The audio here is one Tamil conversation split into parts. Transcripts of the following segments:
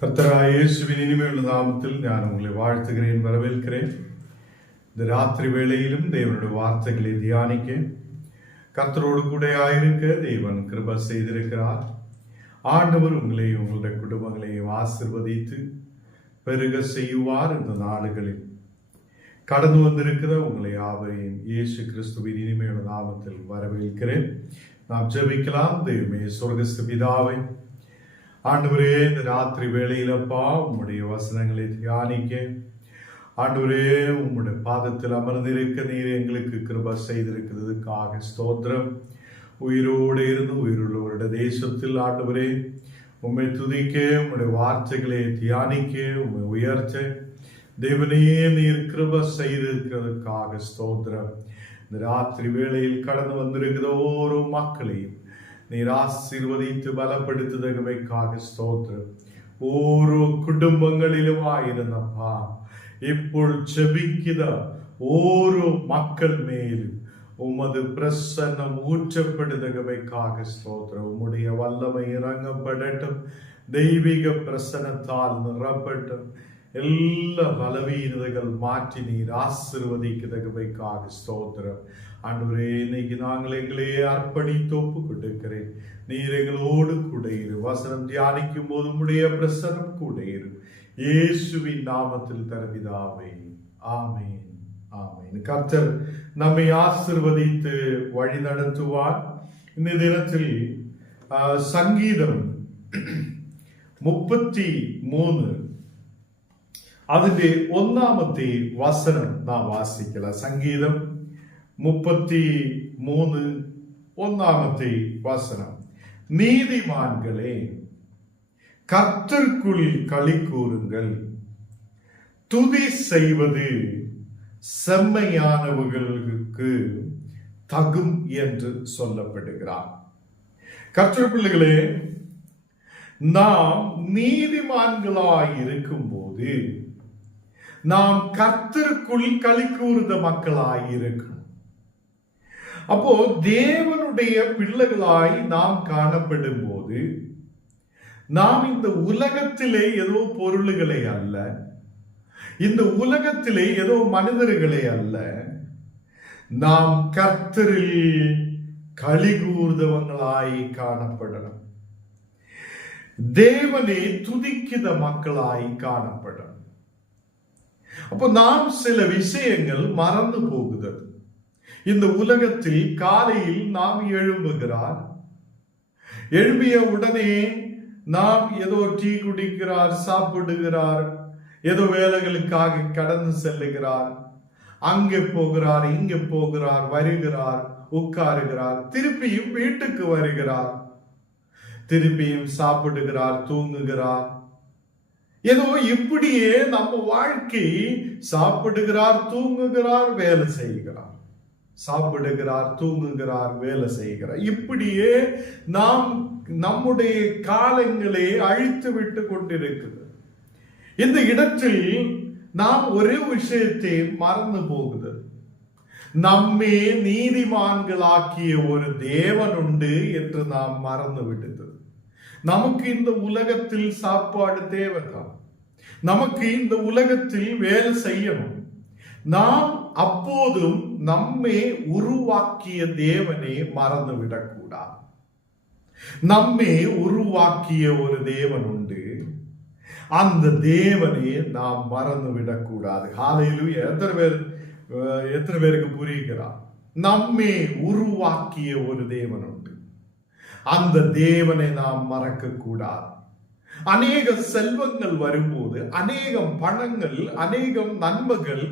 கர்த்தராகிய இயேசுவின் இனிமையுள்ள நாமத்தில் நான் உங்களை வாழ்த்துகிறேன், வரவேற்கிறேன். இந்த ராத்திரி வேளையிலும் தேவனுடைய வார்த்தைகளை தியானிக்க கர்த்தரோடு கூட ஆயிருக்க தேவன் கிருபை செய்திருக்கிறார். ஆண்டவர் உங்களையும் உங்களுடைய குடும்பங்களையும் ஆசீர்வதித்து பெருக செய்வார். இந்த நாடுகளில் கடந்து வந்திருக்கிற உங்களை யாவரையும் இயேசு கிறிஸ்துவின் இனிமையுள்ள நாமத்தில் வரவேற்கிறேன். நாம் ஜெபிக்கலாம். தெய்வமே சொர்க்கஸ்த பிதாவை, ஆண்டவரே, இந்த ராத்திரி வேளையிலப்பா உம்முடைய வசனங்களை தியானிக்க ஆண்டவரே உம்முடைய பாதத்தில் அமர்ந்திருக்க நீர் எங்களுக்கு கிருபை செய்திருக்கிறதுக்காக ஸ்தோத்திரம். உயிரோடு இருந்து உயிருள்ளவருடைய தேசத்தில் ஆண்டவரே உம்மை துதிக்க, உம்முடைய வார்த்தைகளை தியானிக்க, உம்மை உயர்த்த தேவனையே நீர் கிருபை செய்திருக்கிறதுக்காக ஸ்தோத்திரம். இந்த ராத்திரி வேளையில் கடந்து வந்திருக்கிற ஒவ்வொரு மக்களையும் நீர் ஆசீர்வதித்து பலப்படுத்துதற்காக ஸ்தோத்திரம். ஓரோ குடும்பங்களிலும் ஆயிருந்தப்பா, ഇപ്പോൾ ஜெபிக்கிற ஓரோ மக்கள் மேலும் உமது பிரசன்னம் ஊற்றப்படுதற்காக ஸ்தோத்திரம். உம்முடைய வல்லமை இறங்கப்படட்டும், தெய்வீக பிரசன்னத்தால் நிரப்பட்டும். எல்லா பலவீனதைகள் மாற்றி நீர் ஆசீர்வதிக்கிறதுக்காக ஸ்தோத்திரம். ஆண்டவரே, இன்னைக்கு நாங்கள் எங்களையே அர்ப்பணித்து ஒப்பு கொடுக்கிறேன். நீர் எங்களோடு கூட இரு. வசனம் தியானிக்கும் போது உம்முடைய பிரசன்னம் கூட இரு. இயேசுவின் நாமத்தில் தருவிதாவே, ஆமேன், ஆமேன். கர்த்தர் நம்மை ஆசீர்வதித்து வழி நடத்துவார். இந்த தினத்தில் சங்கீதம் 33 അതിന്റെ 1ാമത്തെ വസനം നാം വാസിക്കണം. സംഗീതം 33 1ാമത്തെ வசனம். நீதிமான்களே, கர்த்தருக்குள் களி கூறுங்கள், துதி செய்வது செம்மையானவர்களுக்கு தகும் என்று சொல்லப்படுகிறார். கர்த்தர் பிள்ளைகளே, நாம் நீதிமான்களாய் இருக்கும் போது நாம் கர்த்தருக்குள் களி கூறுத மக்களாய் இருக்கணும். அப்போ தேவனுடைய பிள்ளைகளாய் நாம் காணப்படும் போது நாம் இந்த உலகத்திலே ஏதோ பொருள்களை அல்ல, இந்த உலகத்திலே ஏதோ மனிதர்களை அல்ல, நாம் கர்த்தரில் களி கூறுதவங்களாய் காணப்படணும். தேவனை துதிக்கிற மக்களாய் காணப்படணும். அப்போ நாம் சில விஷயங்கள் மறந்து போகுது. இந்த உலகத்தில் காலையில் நாம் எழும்புகிறார், எழும்பிய உடனே நாம் ஏதோ டீ குடிக்கிறார், சாப்பிடுகிறார், ஏதோ வேலைகளுக்காக கடந்து செல்லுகிறார், அங்கே போகிறார், இங்கே போகிறார், வருகிறார், உட்காருகிறார், திருப்பியும் வீட்டுக்கு வருகிறார், திருப்பியும் சாப்பிடுகிறார், தூங்குகிறார். ஏதோ இப்படியே நம்ம வாழ்க்கை சாப்பிடுகிறார், தூங்குகிறார், வேலை செய்கிறார், சாப்பிடுகிறார், தூங்குகிறார், வேலை செய்கிறார். இப்படியே நாம் நம்முடைய காலங்களை அழித்து விட்டு கொண்டிருக்கிறது. இந்த இடத்தில் நாம் ஒரே விஷயத்தை மறந்து போகுது. நம்மை நீதிமான்களாக்கிய ஒரு தேவன் உண்டு என்று நாம் மறந்து விட்டது. நமக்கு இந்த உலகத்தில் சாப்பாடு தேவைதான், நமக்கு இந்த உலகத்தில் வேலை செய்யணும். நாம் அப்போதும் நம்மை உருவாக்கிய தேவனை மறந்து விடக்கூடாது. நம்மை உருவாக்கிய ஒரு தேவன் உண்டு, அந்த தேவனை நாம் மறந்து விடக்கூடாது. ஹல்லேலூயா. எத்தனை பேருக்கு புரிகிறார்? நம்மை உருவாக்கிய ஒரு தேவன் உண்டு, அந்த தேவனை நாம் மறக்க கூடாது. அநேக செல்வங்கள் வரும்போது, அநேகம் பணங்கள், அநேகம் நன்மைகள்,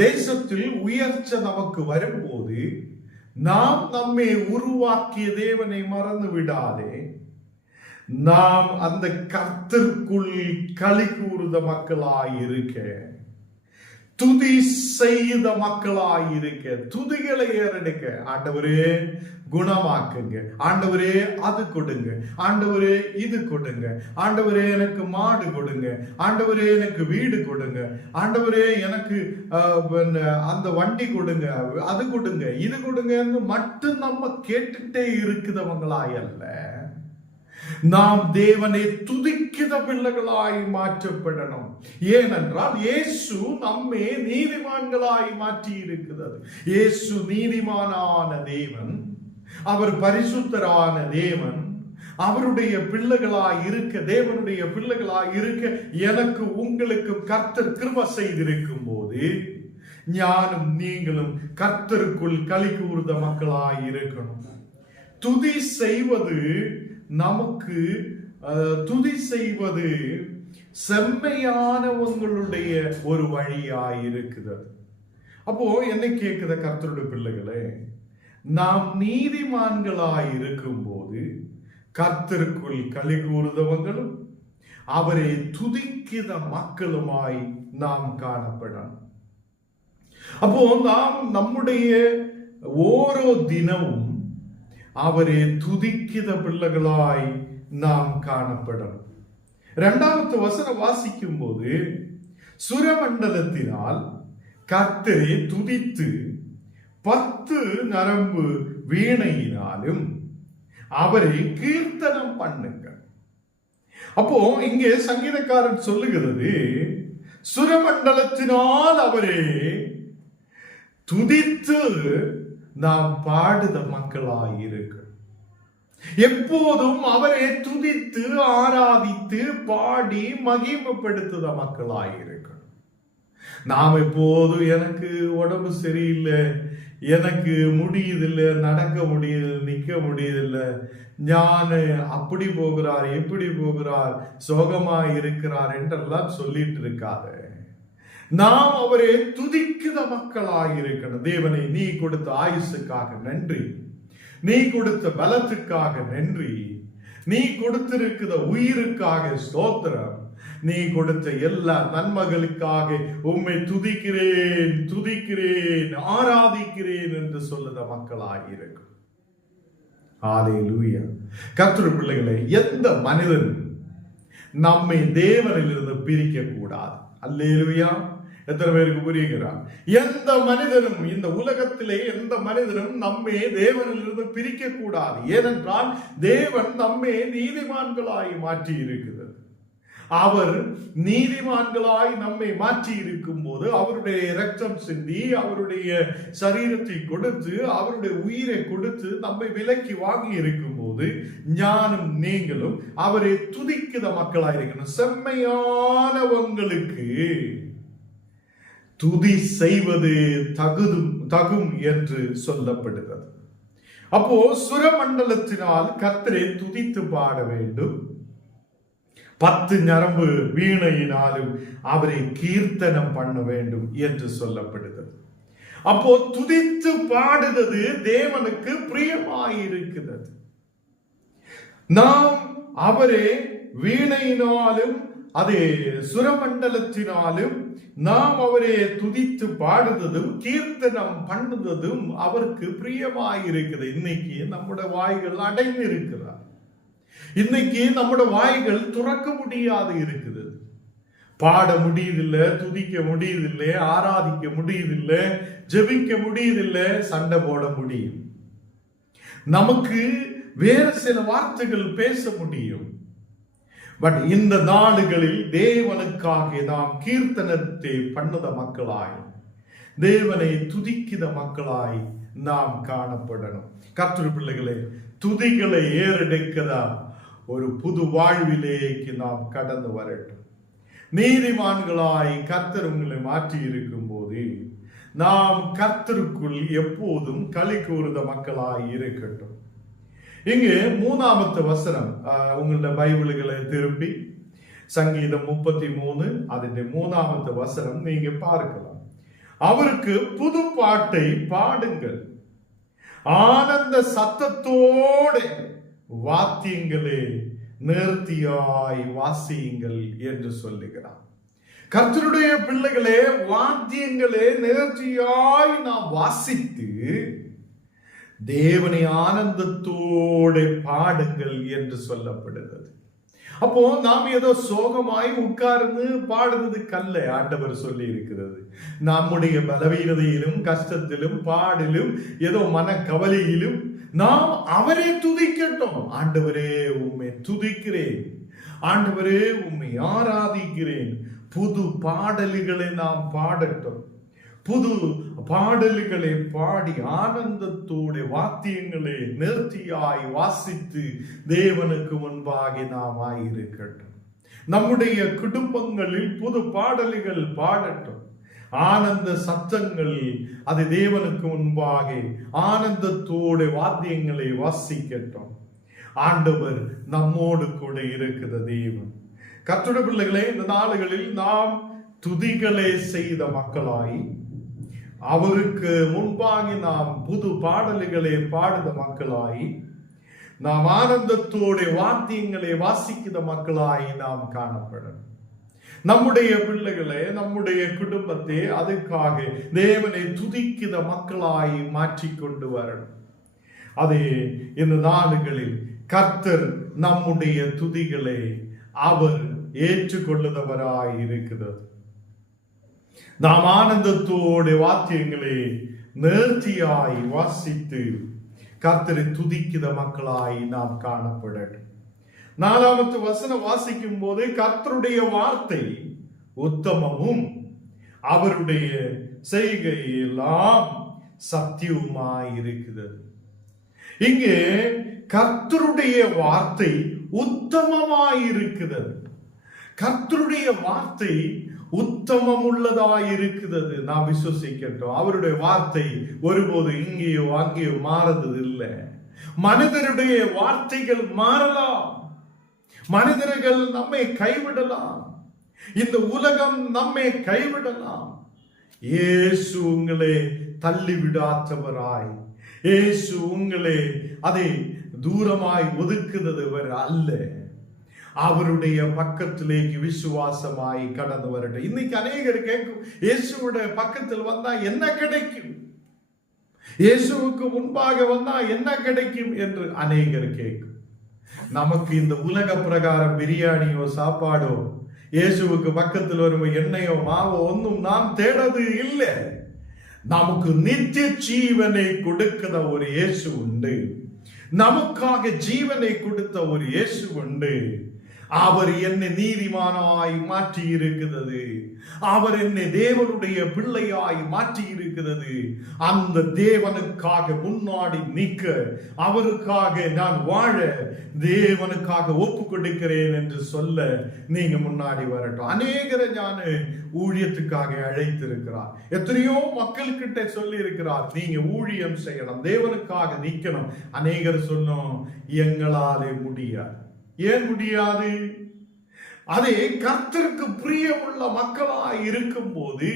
தேசத்தில் உயர்ச்சி நமக்கு வரும்போது நாம் நம்மை உருவாக்கிய தேவனை மறந்து விடாதே. நாம் அந்த கர்த்தருக்குள் களி கூறுத மக்களாயிருக்க, துதி செய்த மக்களாயிருக்க, துதிகளை ஏறெடுக்க. ஆண்டவரே குணமாக்குங்க, ஆண்டவரே அது கொடுங்க, ஆண்டவரே இது கொடுங்க, ஆண்டவரே எனக்கு மாடு கொடுங்க, ஆண்டவரே எனக்கு வீடு கொடுங்க, ஆண்டவரே எனக்கு அந்த வண்டி கொடுங்க, அது கொடுங்க, இது கொடுங்க மட்டும் நம்ம கேட்டுட்டே இருக்குதவங்களாய் அல்ல, நாம் தேவனை துதிக்கிற துதிக்கிற பிள்ளைகளாய் மாற்றப்படணும். ஏனென்றால் இயேசு நம்மை நீதிமான்களாய் மாற்றி இருக்கிறது. இயேசு நீதிமானான தேவன், அவர் பரிசுத்தரான தேவன். அவருடைய பிள்ளைகளாய் இருக்க, தேவனுடைய பிள்ளைகளாய் இருக்க எனக்கு உங்களுக்கு கர்த்தர் கிருபை செய்திருக்கும் போது ஞானும் நீங்களும் கர்த்தருக்குள் களி கூர்ந்த மக்களாய் இருக்கணும். துதி செய்வது நமக்கு துதி செய்வது செம்மையானவங்களுடைய ஒரு வழியாய் இருக்கிறது. அப்போ என்னை கேட்கிற கர்த்தருடைய பிள்ளைகளே, நாம் நீதிமான்களாய் இருக்கும் போது கர்த்தருக்குள் களி கூறுதவங்களும் அவரை துதிக்கிற மக்களுமாய் நாம் காணப்படணும். அப்போ நாம் நம்முடைய ஓரோ தினமும் அவரை துதிக்கிற பிள்ளைகளாய் நாம் காணப்படணும். 2வது வசனம் வாசிக்கும் போது, சுரமண்டலத்தினால் கர்த்தரை துதித்து 10 நரம்பு வீணையினாலும் அவரை கீர்த்தனம் பண்ணுங்க. அப்போ இங்கே சங்கீதக்காரன் சொல்லுகிறது, சுரமண்டலத்தினால் அவரே துதித்து நாம் பாடுத மக்களாயிருக்க, எப்போதும் அவரை துதித்து ஆராதித்து பாடி மகிமைப்படுத்துத மக்களாயிருக்க. நாம் எப்போதும் எனக்கு உடம்பு சரியில்லை, எனக்கு முடியுதில்லை, நடக்க முடியுது, நிக்க முடியுதில்லை, ஞான அப்படி போகிறார் எப்படி போகிறார், சோகமா இருக்கிறார் என்றெல்லாம் சொல்லிட்டு இருக்காது. நாம் அவரை துதிக்கிற மக்களாயிருக்கணும். தேவனை, நீ கொடுத்த ஆயுசுக்காக நன்றி, நீ கொடுத்த பலத்துக்காக நன்றி, நீ கொடுத்திருக்கிற உயிருக்காக ஸ்தோத்திரம், நீ கொடுத்த எல்லா நன்மைகளுக்காக உம்மை துதிக்கிறேன் துதிக்கிறேன் ஆராதிக்கிறேன் என்று சொல்லுத மக்களாயிருக்கும். ஹல்லேலூயா. கர்த்தருடைய பிள்ளைகளே, எந்த மனிதனும் நம்மை தேவனிலிருந்து பிரிக்க கூடாது. அல்லேலூயா. எத்தனை பேருக்கு புரிகிறார்? எந்த மனிதனும், இந்த உலகத்திலே எந்த மனிதனும் நம்மை தேவனிலிருந்து பிரிக்க கூடாது. ஏனென்றால் தேவன் நம்மை நீதிமான்களாய் மாற்றி இருக்கிறது. அவர் நீதிமான்களாய் நம்மை மாற்றி இருக்கும் போது அவருடைய இரத்தம் சிந்தி, அவருடைய சரீரத்தை கொடுத்து, அவருடைய உயிரை கொடுத்து நம்மை விலக்கி வாங்கி இருக்கும் போது ஞானும் நீங்களும் அவரை துதிக்கிற மக்களாயிருக்கணும். செம்மையானவங்களுக்கு துதி செய்வது தகும் என்று சொல்லப்படுகிறது. அப்போ சுரமண்டலத்தினால் கர்த்தரை துதித்து பாட வேண்டும், 10 நரம்பு வீணையினாலும் அவரை கீர்த்தனம் பண்ண வேண்டும் என்று சொல்லப்படுகிறது. அப்போ துதித்து பாடுவது தேவனுக்கு பிரியமாயிருக்கிறது. நாம் அவரை வீணையினாலும் அதே சுரமண்டலத்தினாலும் நாம் அவரை துதித்து பாடுவதும் கீர்த்தனம் பண்ணுவதும் அவருக்கு பிரியமாயிருக்கிறது. இன்னைக்கு நம்முடைய வாய்கள் அடைந்து இருக்கிறார். இன்னைக்கு நம்முடைய வாய்கள் துறக்க முடியாது இருக்குது. பாட முடியதில்லை, துதிக்க முடியதில்லை, ஆராதிக்க முடியதில்லை, ஜெபிக்க முடியதில்லை, சண்டை போட முடியும். நமக்கு வேறு சில வார்த்தைகள் பேச முடியும். பட் இந்த நாடுகளில் தேவனுக்காக நாம் கீர்த்தனத்தை பண்ணுத மக்களாய், தேவனை துதிக்கிற மக்களாய் நாம் காணப்படணும். கர்த்தருடைய பிள்ளைகளே, துதிகளை ஏறெடுக்கிறதா ஒரு புது வாழ்விலேக்கு நாம் கடந்து வரட்டும். நீதிமான்களாய் கர்த்தர் உங்களை மாற்றி இருக்கும் போது நாம் கர்த்தருக்குள் எப்போதும் களி கூறுத மக்களாய் இருக்கட்டும். இங்கு 3வது வசனம், உங்களுடைய பைபிள்களை திருப்பி சங்கீதம் 33 அதிന്റെ 3வது வசனம் நீங்க பார்க்கலாம். அவருக்கு புது பாட்டை பாடுங்கள், ஆனந்த சத்தத்தோடு வாத்தியங்களே நேர்த்தியாய் வாசியுங்கள் என்று சொல்லுகிறார். கர்த்தருடைய பிள்ளைகளே, வாத்தியங்களே நேர்த்தியாய் நாம் வாசித்து தேவனை ஆனந்தத்தோடு பாடுங்கள் என்று சொல்லப்படுகிறது. அப்போ நாம் ஏதோ சோகமாய் உட்கார்ந்து பாடுவதுக்கல்ல ஆண்டவர் சொல்லி இருக்கிறது. நம்முடைய பலவீனதையிலும் கஷ்டத்திலும் பாடிலும் ஏதோ மன கவலையிலும் நாம் அவரை துதிக்கட்டும். ஆண்டவரே உம்மை துதிக்கிறேன், ஆண்டவரே உம்மை ஆராதிக்கிறேன். புது பாடல்களை நாம் பாடட்டும். புது பாடல்களை பாடி ஆனந்தத்தோடு வாத்தியங்களை நேர்த்தியாய் வாசித்து தேவனுக்கு முன்பாக நாம் ஆயிருக்கட்டும். நம்முடைய குடும்பங்களில் புது பாடல்கள் பாடட்டும். ஆனந்த சத்தங்கள் அது தேவனுக்கு முன்பாக ஆனந்தத்தோடு வாத்தியங்களை வாசிக்கட்டும். ஆண்டவர் நம்மோடு கூட இருக்கிற தேவன். கர்த்தருடைய பிள்ளைகளே, இந்த நாளுகளில் நாம் துதிகளை செய்த மக்களாய், அவருக்கு முன்பாக நாம் புது பாடல்களை பாடுத மக்களாய், நாம் ஆனந்தத்தோடு வாத்தியங்களை வாசிக்கிற மக்களாய் நாம் காணப்படணும். நம்முடைய பிள்ளைகளை, நம்முடைய குடும்பத்தை அதுக்காக தேவனை துதிக்கிற மக்களாய் மாற்றிக்கொண்டு வரணும். அதே இந்த நாடுகளில் கர்த்தர் நம்முடைய துதிகளை அவர் ஏற்றுக்கொள்ளுதவராய் இருக்கிறது. நாம் ஆனந்தத்தோடு வாத்தியங்களை நேர்த்தியாய் வாசித்து கர்த்தரை துதிக்கிற மக்களாய் நாம் காணப்படணும். 4வது வசனம் வாசிக்கும் போது கர்த்தருடைய வார்த்தை உத்தமமும் அவருடைய செய்கை எல்லாம் சத்தியமாய் இருக்கிறது. இங்கே கர்த்தருடைய வார்த்தை உத்தமமாய் இருக்கிறது. கர்த்தருடைய வார்த்தை உத்தமம் உள்ளதாய் இருக்கிறது. நாம் விசுவசிக்கட்டும். அவருடைய வார்த்தை ஒருபோது இங்கேயோ அங்கேயோ மாறுறது இல்லை. மனிதருடைய வார்த்தைகள் மாறலாம். மனிதர்கள் நம்மை கைவிடலாம். இந்த உலகம் நம்மை கைவிடலாம். இயேசு உங்களை தள்ளிவிடாதவராய், இயேசு உங்களை அதை தூரமாய் ஒதுக்குதவர் அல்ல. அவருடைய பக்கத்திலேக்கு விசுவாசமாய் கடந்து வரட்டும். இன்னைக்கு அநேகர் கேட்கும், இயேசுடைய பக்கத்தில் வந்தா என்ன கிடைக்கும், இயேசுவுக்கு முன்பாக வந்தா என்ன கிடைக்கும் என்று அநேகர் கேட்கும். நமக்கு இந்த உலக பிரகாரம் பிரியாணியோ சாப்பாடோ, இயேசுவுக்கு பக்கத்தில் வரும் எண்ணெயோ மாவோ ஒன்றும் நாம் தேடது இல்லை. நமக்கு நித்திய ஜீவனை கொடுக்கிற ஒரு இயேசு உண்டு. நமக்காக ஜீவனை கொடுத்த ஒரு இயேசு உண்டு. அவர் என்னை நீதிமானாய் மாற்றி இருக்கிறது. அவர் என்னை தேவனுடைய பிள்ளையாய் மாற்றி இருக்கிறது. அந்த தேவனுக்காக முன்னாடி நிற்க, அவருக்காக நான் வாழ தேவனுக்காக ஒப்பு கொடுக்கிறேன் என்று சொல்ல நீங்க முன்னாடி வரட்டும். அநேகரை நான் ஊழியத்துக்காக அழைத்திருக்கிறார். எத்தனையோ மக்கள் கிட்ட சொல்லி இருக்கிறார், நீங்க ஊழியம் செய்யணும், தேவனுக்காக நிற்கணும். அநேகர் சொன்னோம், எங்களாலே முடியாது. ஏன் முடியாது? அதே கர்த்தருக்கு பிரியமுள்ள மக்களாய் இருக்கும் போது,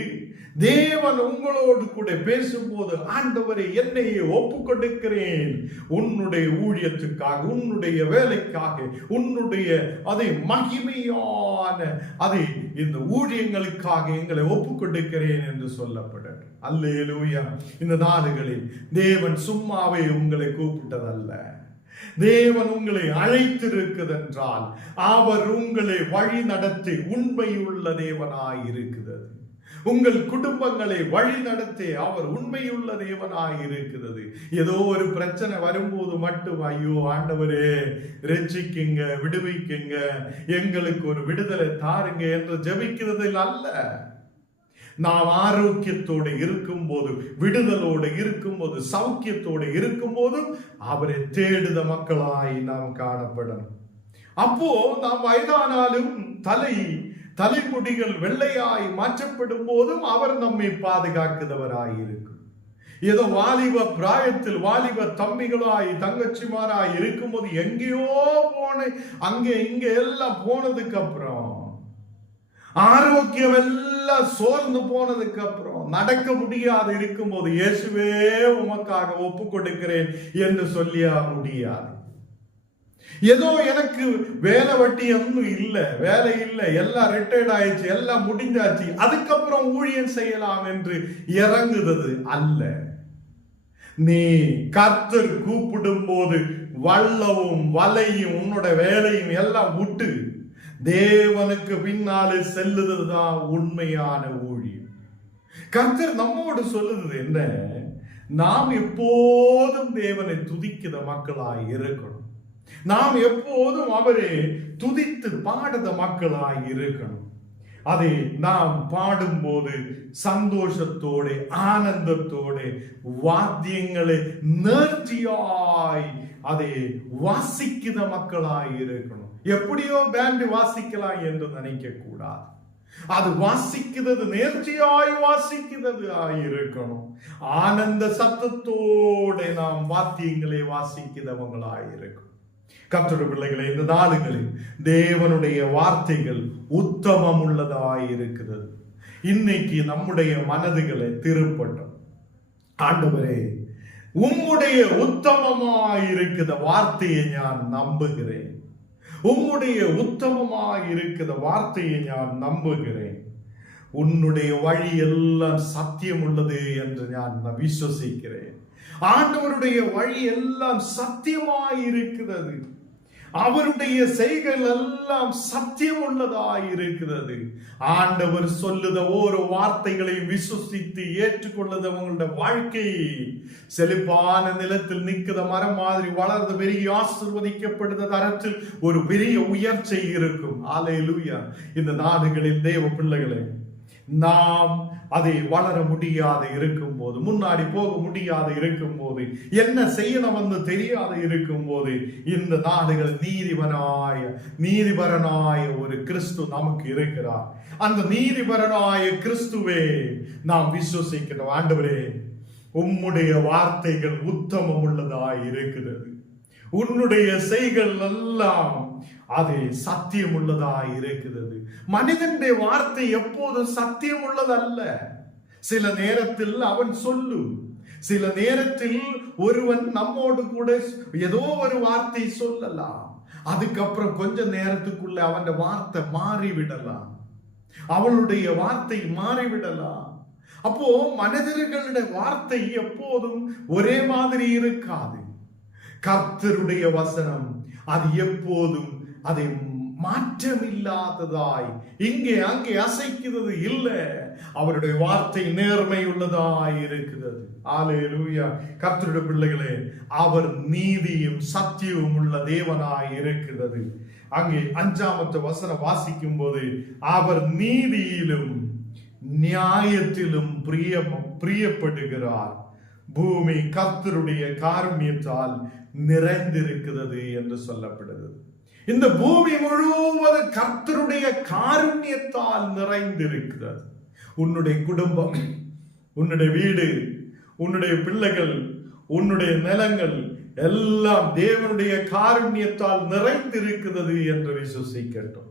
தேவன் உங்களோடு கூட பேசும்போது, ஆண்டவரை என்னையே ஒப்பு கொடுக்கிறேன், உன்னுடைய ஊழியத்துக்காக, உன்னுடைய வேலைக்காக, உன்னுடைய அதை மகிமையான அதை இந்த ஊழியங்களுக்காக எங்களை ஒப்பு கொடுக்கிறேன் என்று சொல்லப்படும். அல்லேலூயா. இந்த நாடுகளில் தேவன் சும்மாவே உங்களை கூப்பிட்டதல்ல. தேவன் உங்களை அழைத்திருக்கிறதென்றால் அவர் உங்களை வழி நடத்தி உண்மையுள்ள தேவனாய் இருக்கிறது. உங்கள் குடும்பங்களை வழி நடத்தி அவர் உண்மையுள்ள தேவனாய் இருக்கிறது. ஏதோ ஒரு பிரச்சனை வரும்போது மட்டும் ஐயோ ஆண்டவரே ரட்சிக்குங்க, விடுவிக்குங்க, எங்களுக்கு ஒரு விடுதலை தாருங்க என்று ஜெபிக்கிறதில் அல்ல. நாம் ஆரோக்கியத்தோடு இருக்கும் போது, விடுதலோடு இருக்கும் போது, சௌக்கியத்தோடு இருக்கும் போதும் அவரை தேடுத மக்களாய் நாம் காணப்படணும். அப்போ நாம் வயதானாலும் தலைமுடிகள் வெள்ளையாய் மாற்றப்படும் போதும் அவர் நம்மை பாதுகாக்கிறவராய் இருக்கும். ஏதோ வாலிப பிராயத்தில் வாலிப தம்பிகளாய் தங்கச்சிமாராய் இருக்கும் போது எங்கேயோ போன அங்கே இங்க எல்லாம் போனதுக்கு அப்புறம், ஆரோக்கியம் எல்லாம் சோர்ந்து போனதுக்கு அப்புறம், நடக்க முடியாது இருக்கும் போது, இயேசுவே உமக்காக ஒப்பு கொடுக்கிறேன் என்று சொல்லியா முடியாது. ஏதோ எனக்கு வேலை வட்டி ஒன்றும் இல்லை, வேலை இல்லை, எல்லாம் ரிட்டையர்ட் ஆயிடுச்சு, எல்லாம் முடிஞ்சாச்சு, அதுக்கப்புறம் ஊழியம் செய்யலாம் என்று இறங்குறது அல்ல. நீ கர்த்தர் கூப்பிடும் போது வல்லவும் வலையும் உன்னோட வேலையும் எல்லாம் விட்டு தேவனுக்கு பின்னாலே செல்லுதுதான் உண்மையான ஊழியம். கர்த்தர் நம்மோடு சொல்லுது என்ன? நாம் எப்போதும் தேவனை துதிக்கிற மக்களாய் இருக்கணும். நாம் எப்போதும் அவரை துதித்து பாடுத மக்களாய் இருக்கணும். அதை நாம் பாடும்போது சந்தோஷத்தோடு ஆனந்தத்தோடு வாத்தியங்களை நேர்த்தியாய் அதை வாசிக்கிற மக்களாய் இருக்கணும். எப்படியோ பேண்ட் வாசிக்கலாம் என்று நினைக்க கூடாது. அது வாசிக்கிறது நேர்ச்சியாய் வாசிக்கிறது இருக்கணும். ஆனந்த சத்தத்தோட நாம் வாத்தியங்களை வாசிக்கிறவங்களாய் இருக்கணும். கர்த்தருடைய பிள்ளைகளை, இந்த நாடுகளில் தேவனுடைய வார்த்தைகள் உத்தமம் உள்ளதாய் இருக்கிறது. இன்னைக்கு நம்முடைய மனதுகளை திருப்பட்டும். ஆண்டவரே, உம்முடைய உத்தமமாயிருக்கிற வார்த்தையை நான் நம்புகிறேன். உம்முடைய உத்தமமாயிருக்கிற வார்த்தையை நான் நம்புகிறேன். உன்னுடைய வழி எல்லாம் சத்தியம் உள்ளது என்று நான் விசுவசிக்கிறேன். ஆண்டவருடைய வழி எல்லாம் சத்தியமாயிருக்கிறது. அவருடைய செய்கள் எல்லாம் சத்தியம் உள்ளதாயிருக்கிறது. ஆண்டவர் சொல்லுத ஒரு வார்த்தைகளை விசுவசித்து ஏற்றுக்கொள்ளதவங்களோட வாழ்க்கை செழிப்பான நிலத்தில் நிற்கிற மரம் மாதிரி வளர்ந்து பெரிய ஆசீர்வதிக்கப்படுத தரத்தில் ஒரு பெரிய உயர்ச்சி இருக்கும். அல்லேலூயா. இந்த நாடுகளில் தேவ பிள்ளைகளே, நாம் அதை வளர முடியாத இருக்கும் போது, முன்னாடி போக முடியாத இருக்கும் போது, என்ன செய்யணும் வந்து தெரியாத இருக்கும் போது, இந்த நாடுகள் நீதிபரனாய ஒரு கிறிஸ்து நமக்கு இருக்கிறார். அந்த நீதிபரனாய கிறிஸ்துவே நாம் விசுவசிக்கிறோம். ஆண்டவரே, உம்முடைய வார்த்தைகள் உத்தமம் உள்ளதாய் இருக்கிறது. உன்னுடைய செய்கள் எல்லாம் அது சத்தியம் உள்ளதாய் இருக்கிறது. மனிதனுடைய வார்த்தை எப்போதும் சத்தியம் உள்ளதல்ல. சில நேரத்தில் அவன் சொல்லும், சில நேரத்தில் ஒருவன் நம்மோடு கூட ஏதோ ஒரு வார்த்தை சொல்லலாம். அதுக்கப்புறம் கொஞ்ச நேரத்துக்குள்ள அவன் வார்த்தை மாறிவிடலாம், அவளுடைய வார்த்தை மாறிவிடலாம். அப்போ மனிதர்களுடைய வார்த்தை எப்போதும் ஒரே மாதிரி இருக்காது. கர்த்தருடைய வசனம் அது எப்போதும் அதை மாற்றமில்லாததாய் இங்கே அங்கே அசைக்கிறது இல்லை. அவருடைய வார்த்தை நேர்மை உள்ளதாய் இருக்கிறது. அல்லேலூயா. கர்த்தருடைய பிள்ளைகளே, அவர் நீதியும் சத்தியமும் உள்ள தேவனாய் இருக்கிறது. அங்கே 5வது வசனம் வாசிக்கும் போது, அவர் நீதியிலும் நியாயத்திலும் பிரியப்படுகிறார். பூமி கர்த்தருடைய காருண்யத்தால் நிறைந்திருக்கிறது என்று சொல்லப்படுகிறது. இந்த பூமி முழுவதும் கர்த்தருடைய காருண்யத்தால் நிறைந்திருக்கிறது. உன்னுடைய குடும்பம், உன்னுடைய வீடு, உன்னுடைய பிள்ளைகள், உன்னுடைய நிலங்கள் எல்லாம் தேவனுடைய காருண்யத்தால் நிறைந்திருக்கிறது என்று விசுவசிக்கட்டும்.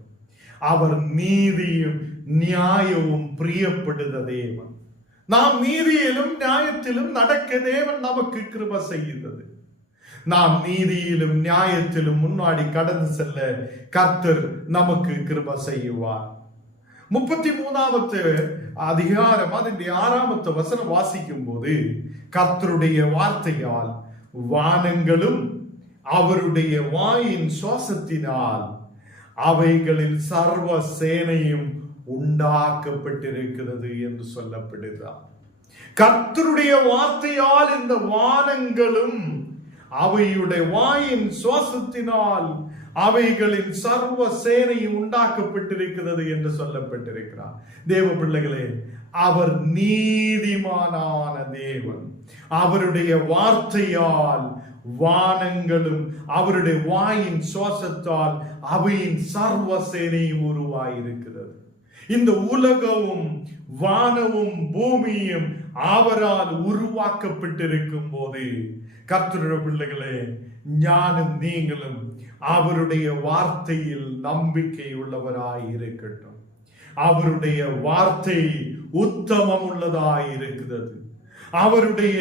அவர் நீதியும் நியாயமும் பிரியப்படுத தேவன். நாம் நீதியிலும் நியாயத்திலும் நடக்க தேவன் நமக்கு கிருபை செய்கிறது. நாம் நீதியிலும் நியாயத்திலும் முன்னாடி கடந்து செல்ல கர்த்தர் நமக்கு கிருபை செய்வார். 33வது அதிகாரம் அதனுடைய 6வது வசனம் வாசிக்கும் போது, கர்த்தருடைய வார்த்தையால் வானங்களும் அவருடைய வாயின் சுவாசத்தினால் அவைகளில் சர்வ சேனையும் உண்டாக்கப்பட்டிருக்கிறது என்று சொல்லப்படுகிறார். கர்த்தருடைய வார்த்தையால் இந்த வானங்களும் அவையுடைய வாயின் சுவாசத்தினால் அவைகளின் சர்வ சேனையும் உண்டாக்கப்பட்டிருக்கிறது என்று சொல்லப்பட்டிருக்கிறார். தேவ பிள்ளைகளே, அவர் நீதிமானான தேவன். அவருடைய வார்த்தையால் வானங்களும் அவருடைய வாயின் சுவாசத்தால் அவையின் சர்வ சேனையும் உருவாயிருக்கிறது. இந்த உலகமும் வானமும் பூமியும் அவரால் உருவாக்கப்பட்டிருக்கும் போது, கர்த்தருடைய பிள்ளைகளே, ஞானும் நீங்களும் அவருடைய வார்த்தையில் நம்பிக்கை உள்ளவராய் இருக்கட்டும். அவருடைய வார்த்தை உத்தமம் உள்ளதாய் இருக்கிறது. அவருடைய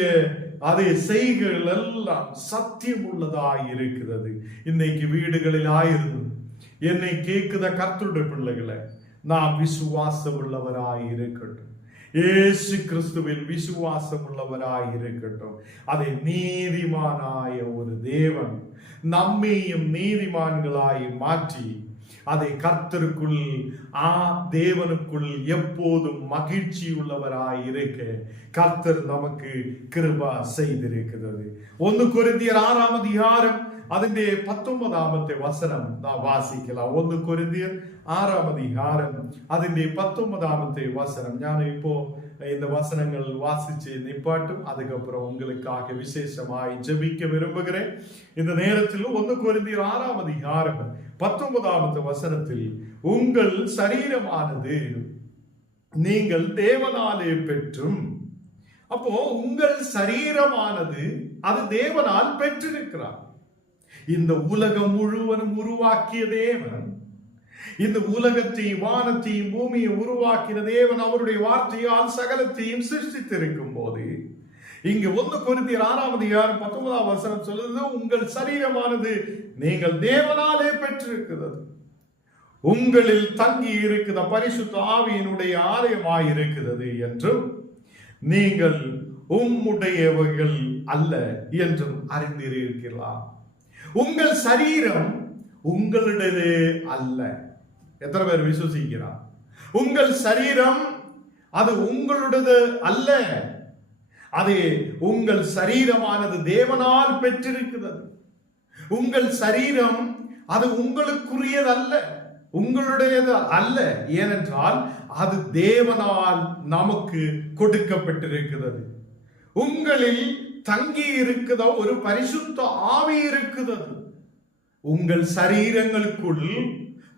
அதை செய்கள் எல்லாம் சத்தியம் உள்ளதாய் இருக்கிறது. இன்னைக்கு வீடுகளில் ஆயிருந்து என்னை கேட்குத கர்த்தருடைய பிள்ளைகளை, நாம் விசுவாசம் உள்ளவராய் இருக்கட்டும். இயேசு கிறிஸ்துவில் விசுவாசம் உள்ளவராய் இருக்கட்டும். அதை நீதிமானாய ஒரு தேவன் நம்மையும் நீதிமான்களாய் மாற்றி அதை கர்த்தருக்குள் தேவனுக்குள் எப்போதும் மகிழ்ச்சி உள்ளவராய் இருக்க கர்த்தர் நமக்கு கிருபை செய்திருக்கிறது. 1 கொரிந்தியர் 6ம் அதிகாரம் അതിന്റെ 19 വസനം നാം വാസിக்கலாம். 1 കൊരിന്ത്യർ 6 அதிகாரம் അതിന്റെ 19 வசனம். ഞാൻ ഇപ്പോ இந்த வசனங்கள் வாசிச்சு நிப்பாட்டும், அதுக்கப்புறம் உங்களுக்காக விசேஷமாய் ஜெபிக்க விரும்புகிறேன். இந்த நேரத்தில் 1 கொரிந்தியர் 6 அதிகாரம் 19 வசனத்தில், உங்கள் சரீரமானது நீங்கள் தேவனாலே பெற்றும், அப்போ உங்கள் சரீரமானது அது தேவனால் பெற்றிருக்கிறார். இந்த உலகம் முழுவதும் உருவாக்கிய தேவன், இந்த உலகத்தையும் வானத்தையும் பூமியை உருவாக்கின தேவன் அவருடைய வார்த்தையால் சகலத்தையும் சிருஷ்டித்திருக்கும் போது, இங்கு 1 கொரிந்தியர் 6 அதிகாரம் 19 வசனம் சொல்லுது, உங்கள் சரீரமானது நீங்கள் தேவனாலே பெற்றிருக்கிறது, உங்களில் தங்கி இருக்கிற பரிசுத்த ஆவியினுடைய ஆலயமாய் இருக்கிறது என்றும், நீங்கள் உம்முடையவர்கள் அல்ல என்றும் அறிந்திருக்கிறார். உங்கள் சரீரம் உங்களுடையதே அல்ல. எத்தனை பேர் விசுவசிக்கிறார்? உங்கள் சரீரம் அது உங்களுடையது அல்ல. அது உங்கள் சரீரமானது தேவனால் பெற்றிருக்கிறது. உங்கள் சரீரம் அது உங்களுக்குரியது அல்ல, உங்களுடையது அல்ல. ஏனென்றால் அது தேவனால் நமக்கு கொடுக்கப்பட்டிருக்கிறது. உங்களில் தங்கி இருக்கிற ஒரு பரிசுத்த ஆவி இருக்கிறது. உங்கள் சரீரங்களுக்குள்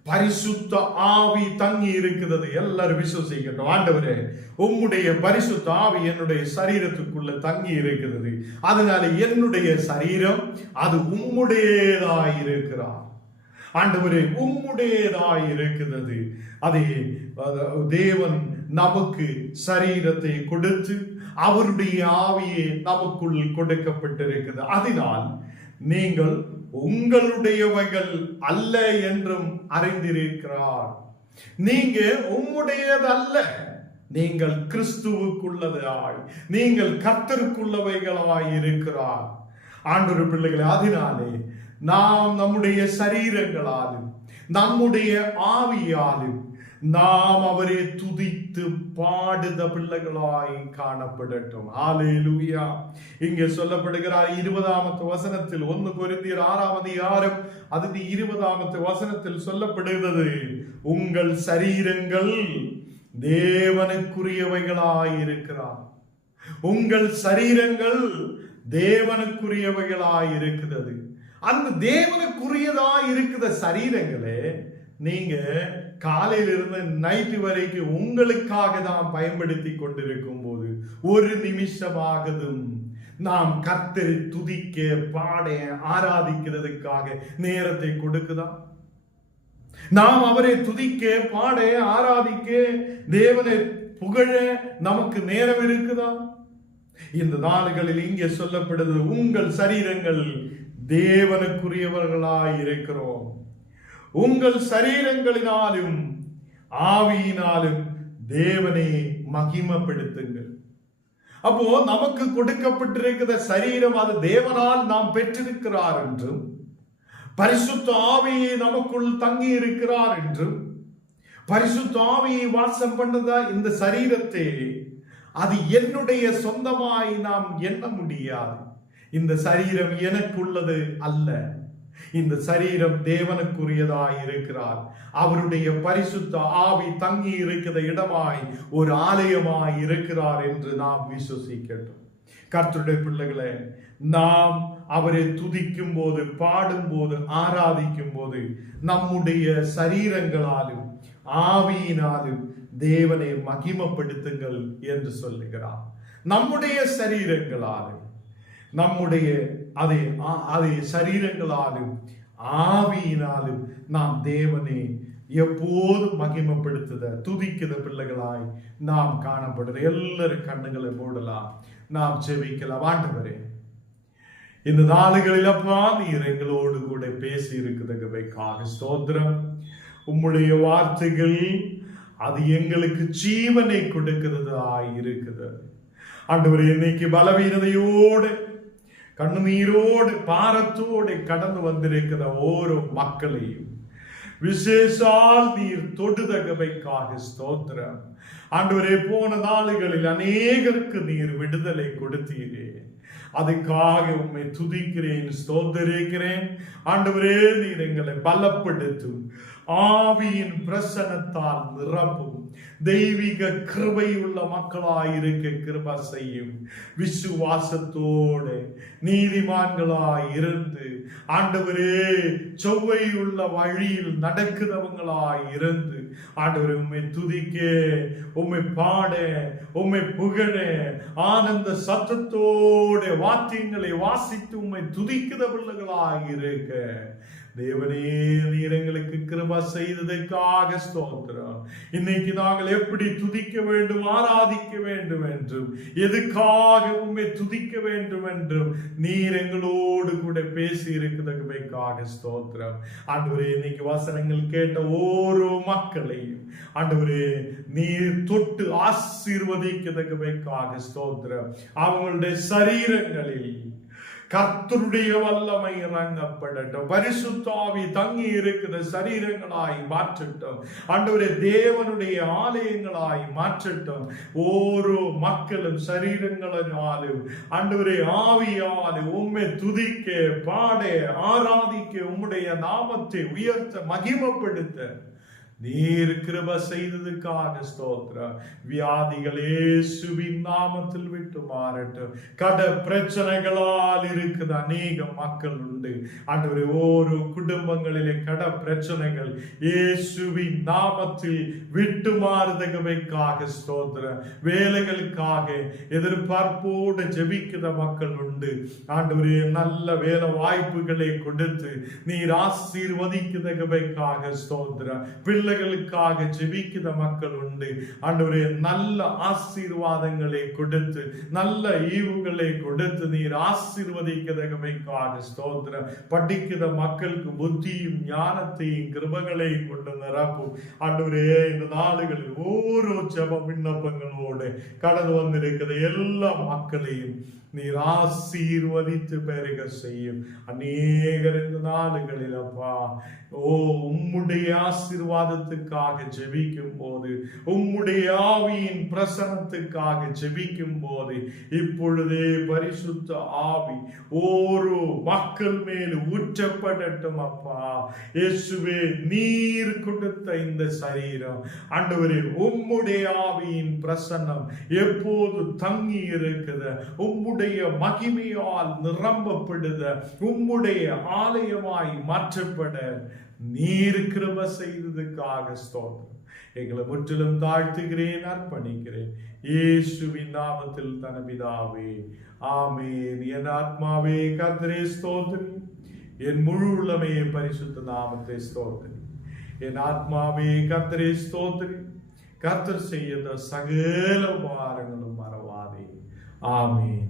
பரிசுத்த ஆவி தங்கி இருக்கிறது. எல்லாரும் விசுவசிக்கட்டும். ஆண்டவரே, உம்முடைய பரிசுத்த ஆவி என்னுடைய சரீரத்துக்குள்ள தங்கி இருக்கிறது, அதனால என்னுடைய சரீரம் அது உம்முடையதாய் இருக்கிறார். ஆண்டவரே, உம்முடையதாய் இருக்கிறது. அதே தேவன் நமக்கு சரீரத்தை கொடுத்து அவருடைய ஆவியை நமக்குள் கொடுக்கப்பட்டிருக்கிறது. அதனால் நீங்கள் உங்களுடையவைகள் அல்ல என்றும் அறிந்திருக்கிறார். நீங்க உம்முடையது அல்ல, நீங்கள் கிறிஸ்துவுக்குள்ளதாய், நீங்கள் கர்த்தருக்குள்ளவைகளாய் இருக்கிறார். ஆண்டவர் பிள்ளைகளே, அதனாலே நாம் நம்முடைய சரீரங்களாலும் நம்முடைய ஆவியாலும் நாம் அவரை துதித்து பாடுத பிள்ளைகளாய் காணப்படட்டும். ஹல்லேலூயா. இங்கே சொல்லப்படுகிறார் 20 வசனத்தில், 1 கொரிந்தியர் 6 அதிகாரம் அதுக்கு 20 வசனத்தில் சொல்லப்படுகிறது, உங்கள் சரீரங்கள் தேவனுக்குரியவைகளாய் இருக்கிறார். உங்கள் சரீரங்கள் தேவனுக்குரியவைகளாய் இருக்கிறது. அந்த தேவனுக்குரியதாய் இருக்கிற சரீரங்களே நீங்க காலையிலிருந்து நைட்டு வரைக்கும் உங்களுக்காக தான் பயன்படுத்தி கொண்டிருக்கும் போது ஒரு நிமிஷமாகதும் நாம் கர்த்தரை துதிக்க, பாட, ஆராதிக்கிறதுக்காக நேரத்தை கொடுக்குதா? நாம் அவரை துதிக்க, பாட, ஆராதிக்க, தேவனை புகழ நமக்கு நேரம் இருக்குதா? இந்த நாடுகளில் இங்கே சொல்லப்படுது, உங்கள் சரீரங்கள் தேவனுக்குரியவர்களாய் இருக்கிறோம். உங்கள் சரீரங்களினாலும் ஆவியினாலும் தேவனை மகிமைப்படுத்துங்கள். அப்போ நமக்கு கொடுக்கப்பட்டிருக்கிற சரீரம் அது தேவனால் நாம் பெற்றிருக்கிறார் என்றும், பரிசுத்த ஆவியை நமக்குள் தங்கி இருக்கிறார் என்றும், பரிசுத்த ஆவியை வாசம் பண்ணதா இந்த சரீரத்தை அது என்னுடைய சொந்தமாய் நாம் எண்ண முடியாது. இந்த சரீரம் எனக்குள்ளது அல்ல, இந்த சரீரம் தேவனுக்குரியதாய் இருக்கிறார். அவருடைய பரிசுத்த ஆவி தங்கி இருக்கிற இடமாய் ஒரு ஆலயமாய் இருக்கிறார் என்று நாம் விசுவசிக்கட்டும். கர்த்தருடைய பிள்ளைகளே, நாம் அவரை துதிக்கும் போது, பாடும் போது, ஆராதிக்கும் போது நம்முடைய சரீரங்களாலும் ஆவியினாலும் தேவனை மகிமைப்படுத்துங்கள் என்று சொல்லுகிறார். நம்முடைய சரீரங்களாலும், நம்முடைய அதை சரீரங்களாலும் ஆவியினாலும் நாம் தேவனை எப்போதும் மகிமைப்படுத்துத துதிக்கிற பிள்ளைகளாய் நாம் காணப்படுற. எல்லாரும் கண்ணுகளை மூடலாம், நாம் ஜெபிக்கலாம். ஆண்டவரே, இந்த நாளுகளில் அப்பா நீர் எங்களோடு கூட பேசி இருக்கிறதுக்காக ஸ்தோத்திரம். உம்முடைய வார்த்தைகள் அது எங்களுக்கு ஜீவனை கொடுக்கிறதாய் இருக்குது. ஆண்டவரே, இன்னைக்கு பலவீனதையோடு, கண்ணீரோடு, பாரத்தோடு கடந்து வந்திருக்கிற ஓரோ மக்களையும் விசேஷால் நீர் தொடுதகவைக்காக ஸ்தோத்திரம். ஆண்டவரே, போன நாளுகளில் அநேகருக்கு நீர் விடுதலை கொடுத்தீரே. அதுக்காக உம்மை துதிக்கிறேன், ஸ்தோத்திரிக்கிறேன். ஆண்டவரே, நீர் எங்களை பலப்படுத்தும், ஆவியின் பிரசன்னத்தால் நிரப்பும், தெய்வீக கிருபை உள்ள மக்களாயிருக்க கிருபை செய்யும். விசுவாசத்தோடு நீதிமான்களாய் இருந்து ஆண்டவரே செவ்வை உள்ள வழியில் நடக்கிறவங்களாய் இருந்து ஆண்டவரே உம்மை துதிக்க, உம்மை பாட, உம்மை புகழ, ஆனந்த சத்தத்தோட வாத்தியங்களை வாசித்து உம்மை துதிக்கிறவர்களாய் இருக்க தேவனே, நீர் எங்களுக்கு கிருபை செய்ததற்காக ஸ்தோத்திரம். இன்னைக்கு நாங்கள் எப்படி துதிக்க வேண்டும், ஆராதிக்க வேண்டும் என்றும், எதுக்காக உம்மை துதிக்க வேண்டும் என்றும் நீர் எங்களோடு கூட பேசி இருக்கிறதுக்காக ஸ்தோத்திரம். ஆண்டவரே, இன்னைக்கு வசனங்கள் கேட்ட ஓரோ மக்களையும் ஆண்டவரே நீர் தொட்டு ஆசீர்வதிக்கிறதுக்காக ஸ்தோத்திரம். அவங்களுடைய சரீரங்களில் கர்த்தருடைய வல்லமை இறங்கப்படட்டும். பரிசுத்த ஆவி தங்கி இருக்கிற சரீரங்களாய் மாற்றட்டும். ஆண்டவரே, தேவனுடைய ஆலயங்களாய் மாற்றட்டும். ஓரோ மக்களும் சரீரங்களினாலும் ஆண்டவரே ஆவியாலும் உம்மை துதிக்க, பாட, ஆராதிக்க, உம்முடைய நாமத்தை உயர்த்த, மகிமைப்படுத்த நீர் கிருபை செய்ததுக்காக ஸ்தோத்திரம். வியாதிகள் இயேசுவின் நாமத்தில் விட்டு மாறட்டும். கட பிரச்சனைகளால் இருக்குது அநேக மக்கள் உண்டு. ஆண்டவரே, ஓரோ குடும்பங்களிலே கட பிரச்சனைகள் இயேசுவின் நாமத்தில் விட்டு மாறுதற்காக ஸ்தோத்திரம். வேலைகளுக்காக எதிர்பார்ப்போடு ஜெபிக்கிற மக்கள் உண்டு. ஆண்டவரே, நல்ல வேலை வாய்ப்புகளை கொடுத்து நீர் ஆசீர்வதிக்கிறதுக்காக ஸ்தோத்திரம். பிள்ளைகளுக்காக ஜெபிக்கிற மக்கள் உண்டு. ஆண்டவரே, நல்ல ஆசீர்வாதங்களை கொடுத்து, நல்ல ஈவுகளை கொடுத்து நீர் ஆசீர்வதிக்கிறதுக்காக ஸ்தோத்திரம். படிக்கிற மக்களுக்கு புத்தியும் ஞானத்தையும் கிருபைகளையும் கொண்டு நிரப்பும். ஆண்டவரே, இந்த நாடுகளில் ஓரோ ஜெப விண்ணப்பங்களோடு கடந்து வந்திருக்கிற எல்லா மக்களையும் நீர் ஆசீர்வதித்து பெருக செய்யும். அநேகர் இந்த நாடுகளில் அப்பா உம்முடைய ஆசீர்வாதத்துக்காக ஜெபிக்கும் போது, உம்முடைய ஆவியின் பிரசன்னத்துக்காக ஜெபிக்கும் போது இப்பொழுதே பரிசுத்த ஆவி ஓரோ மக்கள் மேல் ஊற்றப்படட்டும். அப்பா இயேசுவே, நீர் கொடுத்த இந்த சரீரம் ஆண்டவரே உம்முடைய ஆவியின் பிரசன்னம் எப்போது தங்கி இருக்குது, உம்முடைய மகிமையால் நிரம்பப்படுத, உம்முடைய ஆலயமாய் மாற்றப்பட நீர் கிருபை செய்ததுக்காக ஸ்தோத்திரம். எங்களை முற்றிலும் தாழ்த்துகிறேன், அர்ப்பணிக்கிறேன் இயேசுவின் நாமத்தில் தன பிதாவே, ஆமென். என் ஆத்மாவே கர்த்தரே ஸ்தோத்திரி, என் முழு உள்ளமே பரிசுத்த நாமத்தை ஸ்தோத்திரி. என் ஆத்மாவே கர்த்தரே ஸ்தோத்திரி, கர்த்தர் செய்த சகல உபகாரங்களும் மறவாதே. ஆமென்.